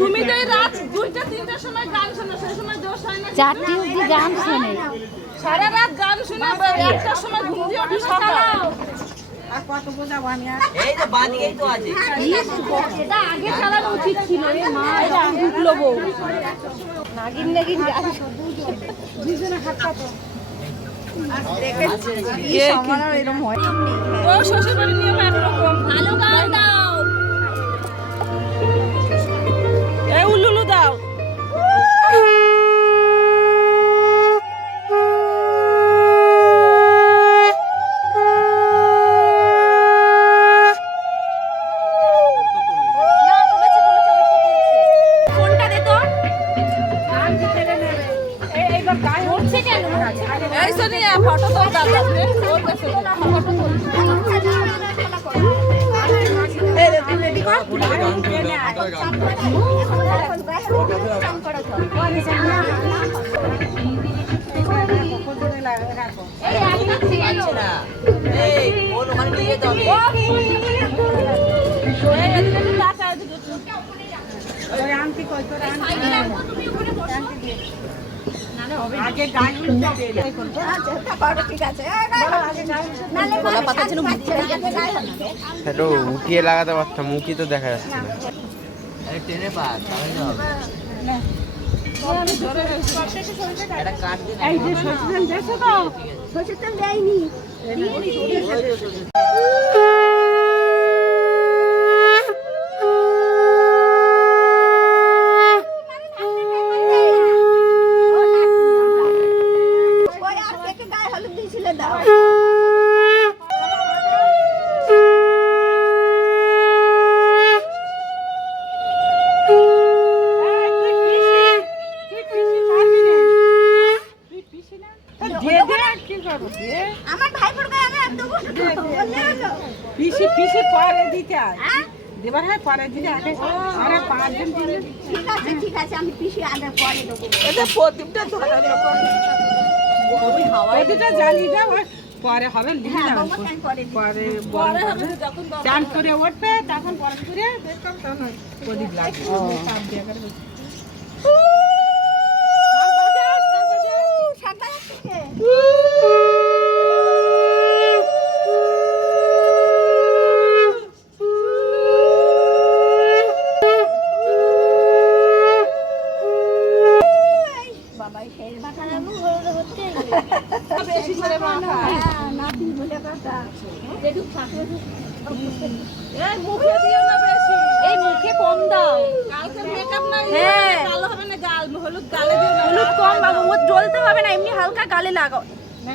তুমি তো রাত দুইটা তিনটার সময় গান শোনো সেই সময় দোষ হয় না। চারটি অব্দি গান শোনে। সারা রাত গান শুনে একটার সময় ঘুম দিয়ে ওঠে সকাল এই তো বাদিকেই তো আছে। এটা আগে চালানো উচিত ছিল রে মা এটা ঢুকলো বউ। নাগিন নাগিন গান। ও শ্বশুর বাড়ির নিয়ম একরকম। ভালো গান দাও। একটু উঠিয়ে লাগাতে পারতাম মুখই তো দেখা যাচ্ছে না। আরে ট্রেনে পাস তাহলে তো হবে একটা কাট দিন আমার ভাই পড়বে আমি একদম বললে হলো পিসি পিসি পরে দিতে হয় হ্যাঁ? দেবার হয় পরে দিতে আগে আমরা পাঁচজন তিনজন ঠিক আছে ঠিক আছে আমি পিসি আগে পরে প্রদীপটা ধরে রাখো। ওই দুটো জ্বালিয়ে দাও পরে হবে হ্যাঁ পরে দিই। পরে পরে হবে যখন দরকার চান করে উঠবে তখন পরে করে দেখতাম তখন প্রদীপ লাগবে চাপ দিয়ে করে বসে। সাতটা থেকে। বাবাই শেষ বাটা আমি হচ্ছে বেশি করে মাখা হ্যাঁ নাতি বলে কথা যেটুক থাকে এই মুখে দিও না বেশি এই মুখে কম দাও কালকে মেকআপ নাই হ্যাঁ। কালো হবে না গাল হলুদ গালে দিও না হলুদ কম জ্বলতে হবে না এমনি হালকা গালে লাগাও। না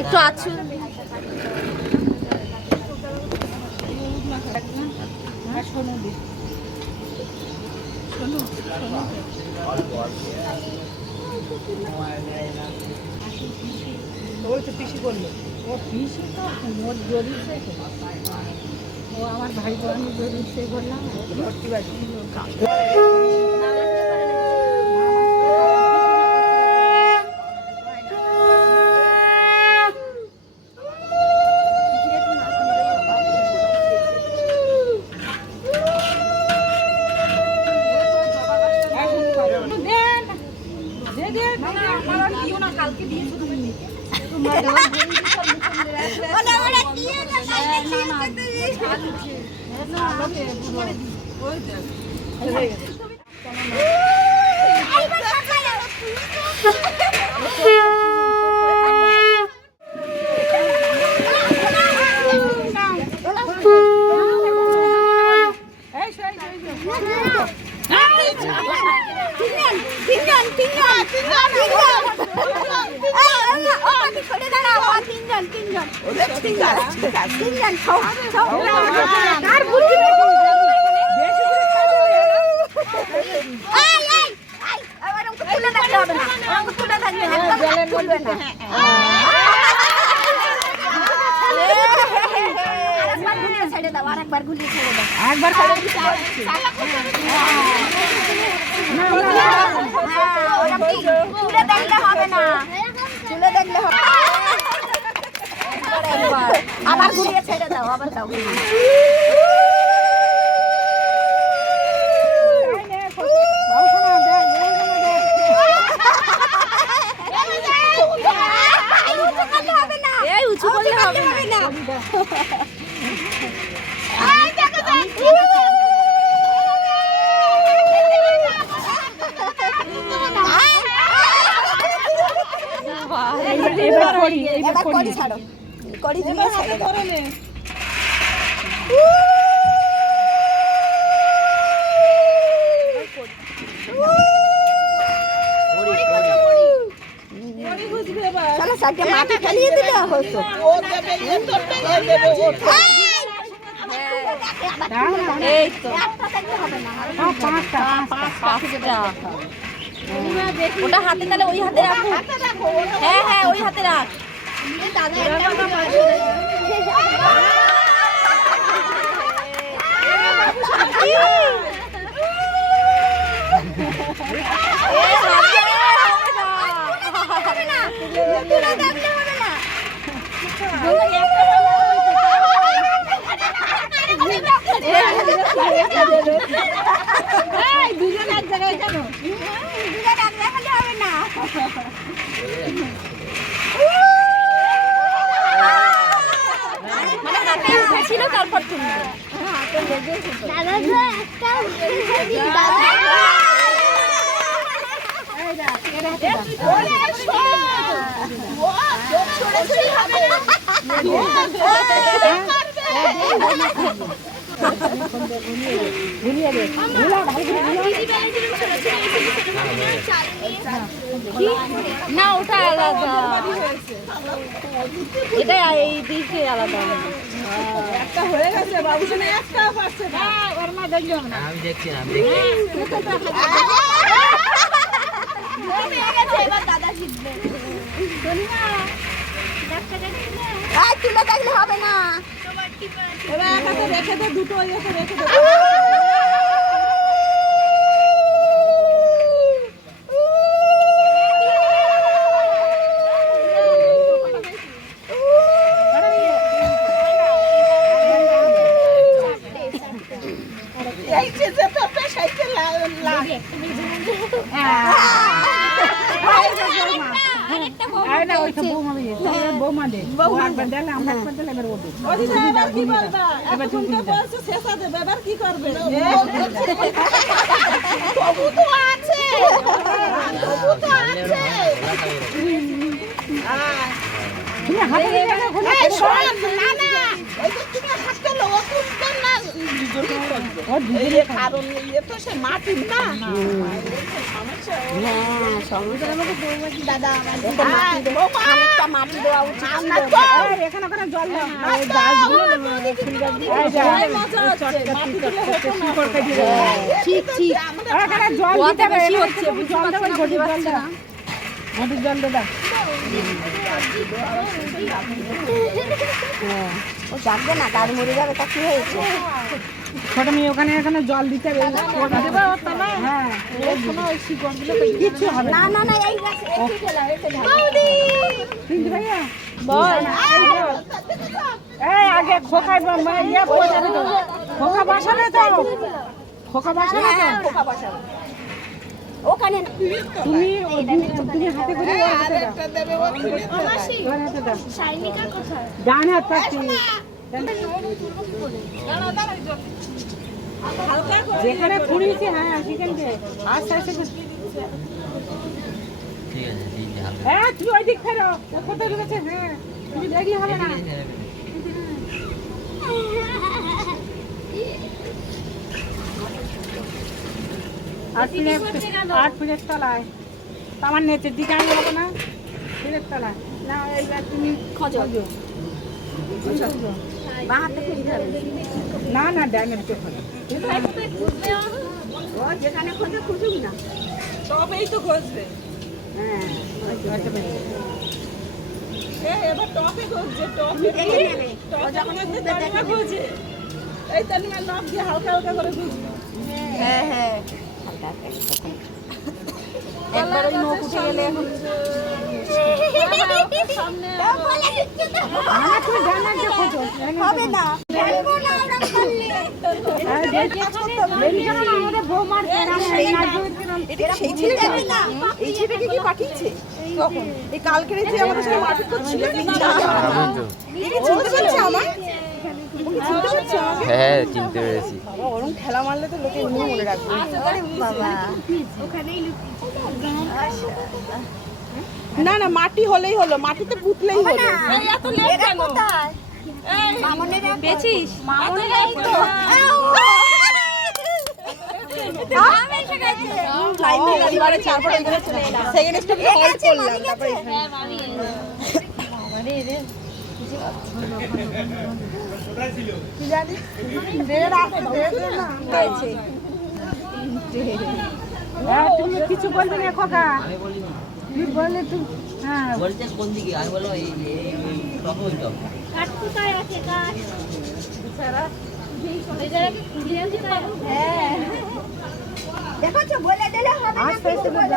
একটু আছো ওই তো পিসি করল ও পিসি তো মোট সে ও আমার ভাই বোন জরির সে করলাম ভর্তি বাড়ি তিনজন তিনজন তিনজন তিনজন তিনজন তিনজন তিনজন ছৌ ছৌ কার বুদ্ধি বেশি এই এই এই এবারে থাকলে হবে না আঙুল তুলে থাকলে একদম হাত তুলবে না আরেকবার ঘুরিয়ে ছেড়ে দাও আরেকবার ঘুরিয়ে ছেড়ে দাও একবার করে হ্যাঁ, ওরকম কি তুলে দেখলে হবে না তুলে দেখলে হবে। আবার ঘুরিয়ে ছেড়ে দাও আবার দাও ハハハハ! ওটা হাতে তাহলে ওই হাতে রাখো। হ্যাঁ হ্যাঁ ওই হাতে রাখ। এই হাতে হবে না। মানে তারপর তুমি না ওটা আলাদা। এটা এই দিকে আলাদা একটা হয়ে গেছে বাবু শুনে একটা পাচ্ছে না। আমি দেখছি না। আমি দেখছি তুলে দেখলে হবে না। এবার একাতে রেখে দে দুটো রেখে দে এই যে যে পেপে সাইতে লাগে আরে না ওই বৌমা বৌমা দে। ও দিলে আমরা দিলে এবার ও ওদিকে এবার কি বলবা? এখন শুনতে বলছো শেষা দেবে এবার কি করবে? তবু তো আছে। তবু তো আছে। তুমি হাতে শোন না না হাতে লোক তুলবে না। ও কারণ ইয়ে তো সে মাটির দাদা মাটি দেওয়া উচিত এখানে ওখানে জল। ঠিক ঠিক জল দিতে বেশি হচ্ছে, জল বুঝতে ও জানবে না কার মরে যাবে তা কি হয়েছে? ছোট মেয়ে ওখানে এখানে জল দিতে হবে হ্যাঁ। কিচ্ছু হবে না। না না এই ভাইয়া। বল। এই আগে খোকা বসালে তো। খোকা বসালে তো। খোকা বসালে তো। খোকা বসাও। ওখানে। তুমি তুমি হাতে করে দাও। ডান হাত যেখানে ফুড়িয়েছি হ্যাঁ সেখান থেকে আস্তে আস্তে হ্যাঁ তুই ওই দিক ফেরো কোথায় ঢুকেছে? হ্যাঁ তুমি দেখলে হবে না। আর পিড়ে আর পিড়ের তলায়। তা আমার নেচের দিকে আমি যাব না পিড়ের তলায়। না এইবার তুমি খোঁজো। না না ড্যামের চোখে যেখানে খোঁজে খুঁজুক না। তবেই তো ঘষবে হ্যাঁ এ, এবার টপে করছে টপে টপে যখন তালিমা এই তালিমা নখ দিয়ে হালকা হালকা করে ঘুরছে হ্যাঁ হ্যাঁ। একবার ওই নখ উঠে গেলে এখন সামনে হবে না। খেলব না আমরা খেললে এটা সেই ছেলেটা না এই ছেলেকে কি পাঠিয়েছে? কখন এই কালকে রেখে আমাদের সাথে মারপিট করছিল আমি তো চিনতে পারছে আমায়? ওকে চিনতে পারছে হ্যাঁ চিনতে পেরেছি। ওরম ঠেলা মারলে তো লোকে এমনি মনে রাখবে বাবা। না না মাটি হলেই হলো মাটিতে পুতলেই হলো। এত লেট কেন? মামনের তো কিছু বলবে না খোকা তুমি বললে তুমি বলছে কোন দিকে আমি বললাম এই এই ওই টপ ওই টপ দেখো বলে দিলে হবে না কিছু বলে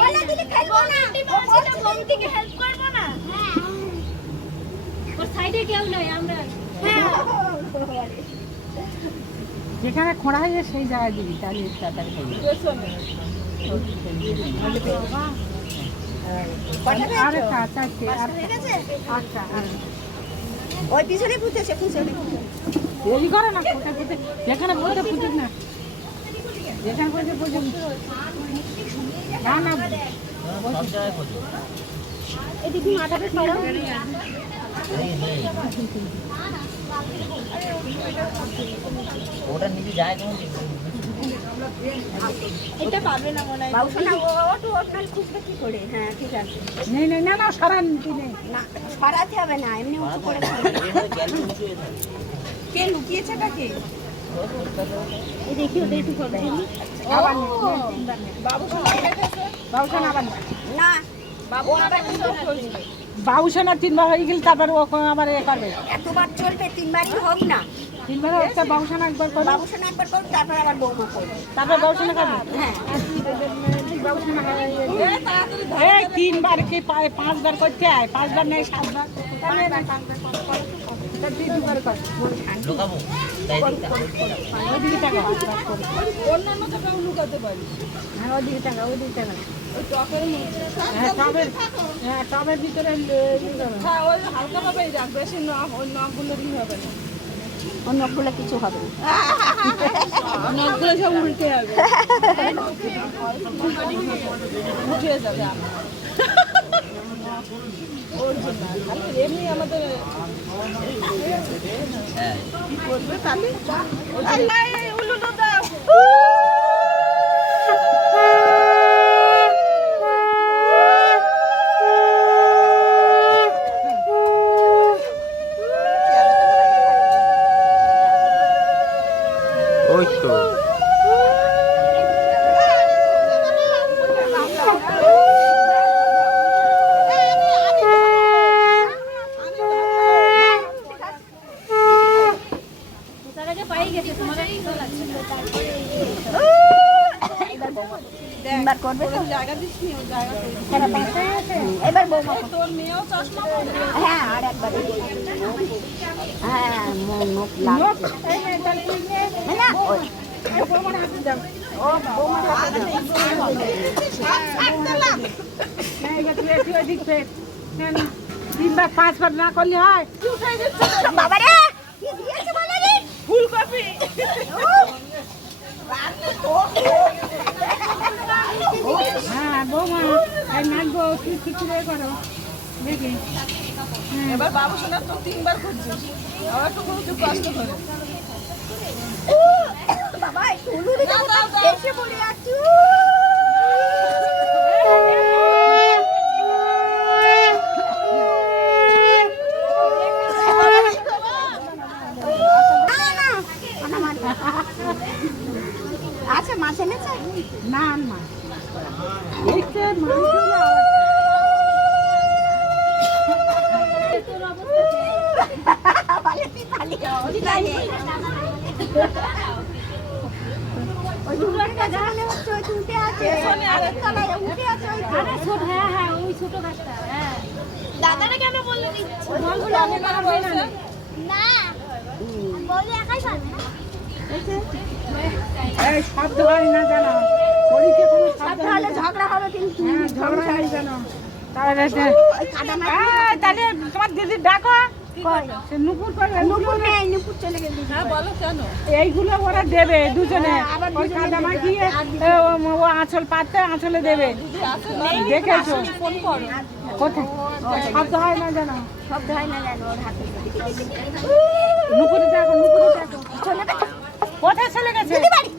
বলে দিলে খেলব না বলছিল বৌদিকে হেল্প করব না হ্যাঁ যেখানে খোঁড়া হয়ে সেই জায়গায় দিবি তাহলে তাড়াতাড়ি আর আটটা আর ওই পিছনে পুঁতেছে পিছনে দেরি করে না যেখানে না। যেখানে না। না এদিকে মাথাটা সরাও। ওটা নিচে যায় কোন এটা পারবে না মনে হয়। বাবুসোনা ও ওটু ওটু খুঁজবে কি করে। হ্যাঁ ঠিক আছে। নেই নেই না না সারা নীতি না সরাতে হবে না এমনি উঁচু করে হয়ে কে লুকিয়েছে আবার নেই। বাবুসোনা আবার না বাবু আবার চলবে তিনবার হয়ে গেলে তারপরে ও আবার এ করবে। এতবার চলবে তিনবারই হোক না। তিনবার হচ্ছে বাবুসোনা একবার করবে বাবুসোনা একবার করুক তারপর আবার বৌমা করবে। তারপর বাবুসোনা করবে হ্যাঁ। করবে। এই তিনবার কি পায় পাঁচবার করতে হয়? পাঁচবার নেই সাতবার? টাকা। হ্যাঁ ওইদিকে টাকা ওইদিকে টাকা। টপের মধ্যে হ্যাঁ টবের হ্যাঁ টবের ভিতরে। হ্যাঁ ওই হালকা ভাবেই রাখ বেশি ওই নখগুলো ই হবে না। অন্যগুলো কিছু হবে না। নখগুলো সব উল্টে যাবে। উঠে যাবে এমনি আমাদের হ্যাঁ কি করবে তাহলে তিনবার করবে তো? এবার বৌমা পরে। হ্যাঁ আর একবার হ্যাঁ মুখ না, তিনবার পাঁচবার না করলে হয় দিয়েছে বলে রে? ফুলকপি হ্যাঁ বৌমা এই নাচবো তুই ঠিক করে দেখি এবার বাবু শোনা তো তিনবার করছিস আবার একটু একটু কষ্ট করে। বাবা একটু উলুরে দাও, দাও। এসে বলে আচ্ছা মাছ এনেছে না না দেখছে মাংস না ওই দুটোটা জানালে হচ্ছে ওই উঠে আছে আরেক তলায় উঠে আছে ওই তো। হ্যাঁ হ্যাঁ ওই ছোট গাছটা হ্যাঁ দাদারা কেন বলল না বলে একাই পারবে না? হয় হয় হ্যাঁ হয় তোমার ডাকো নুপুর নুপুর নেই নুপুর চলে গেছে এইগুলো ওরা দেবে দুজনে হ্যাঁ, ও- আঁচল পাততে আঁচলে দেবে দেখেছ কোথায় শব্দ হয়। না জানো শব্দ হয় না জানো ওর হাতে নুপুরে দেখো নুপুরে দেখো কোথায় চলে গেছে? দিদি বাড়ি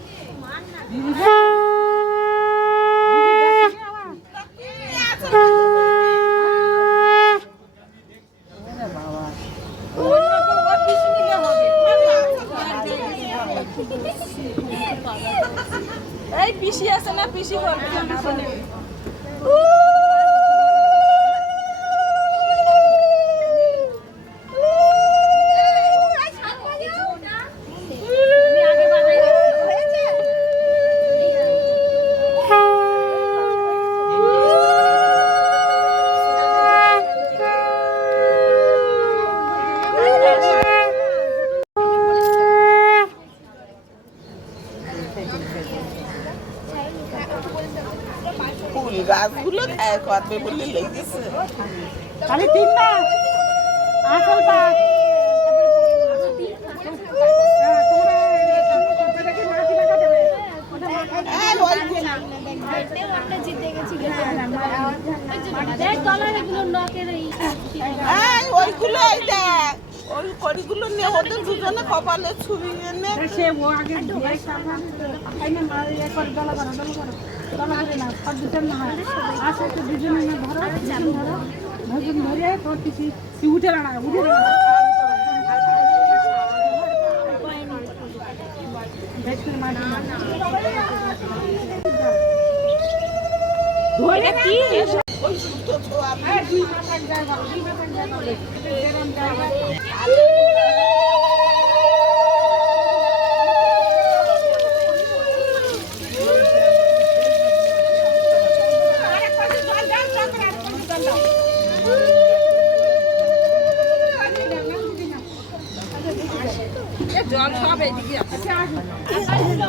দিদি দেখো। দিদি দেখেনি আমার? এই পিসি আছে না পিসি করবে ফুল গাছগুলো খায় করবে বলে লেগেছে খালি তিনটা আঁচল পাত হ্যাঁ, তোমরা এটাকে মাটি লাগা দেবে। আর ওই আর ওইগুলো এই দেখ। ওই কড়িগুলো নিয়ে ওদের দুজনে কপালে ছুরি এনে। সে ও আগে এই না, করে না, ধরো, দুজন ধরো। দুজন ধরে তোর পিসি, তুই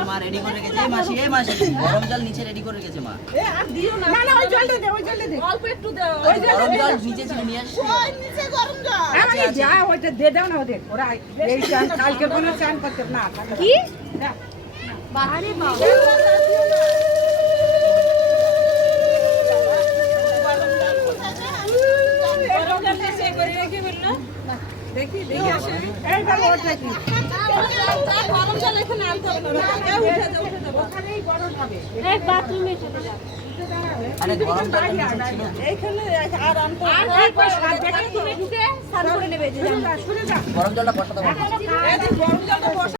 মা রেডি করে রেখেছে। মাসি এই মাসি। গরম জল নিচে রেডি করে রেখেছে মা। না। না ওই জলটা দে ওই জলটা দে। ওই গরম জল নিচে ছিল নিয়ে আসছি ওই নিচে গরম জল। আমি যা ওইটা দে দাও না ওদের। ওরা এই চান কালকে কোনো চান করতে না কি? এইবার ওটা কি ওখানেই গরম হবে বাথরুমে চলে যাবে আরে গরম জল নিচে ছিল। আর তারপর বাথরুমে ঢুকে স্নান করে নেবে যে শুনে যা গরম জলটা বসাতে পারব এখনও খাওয়া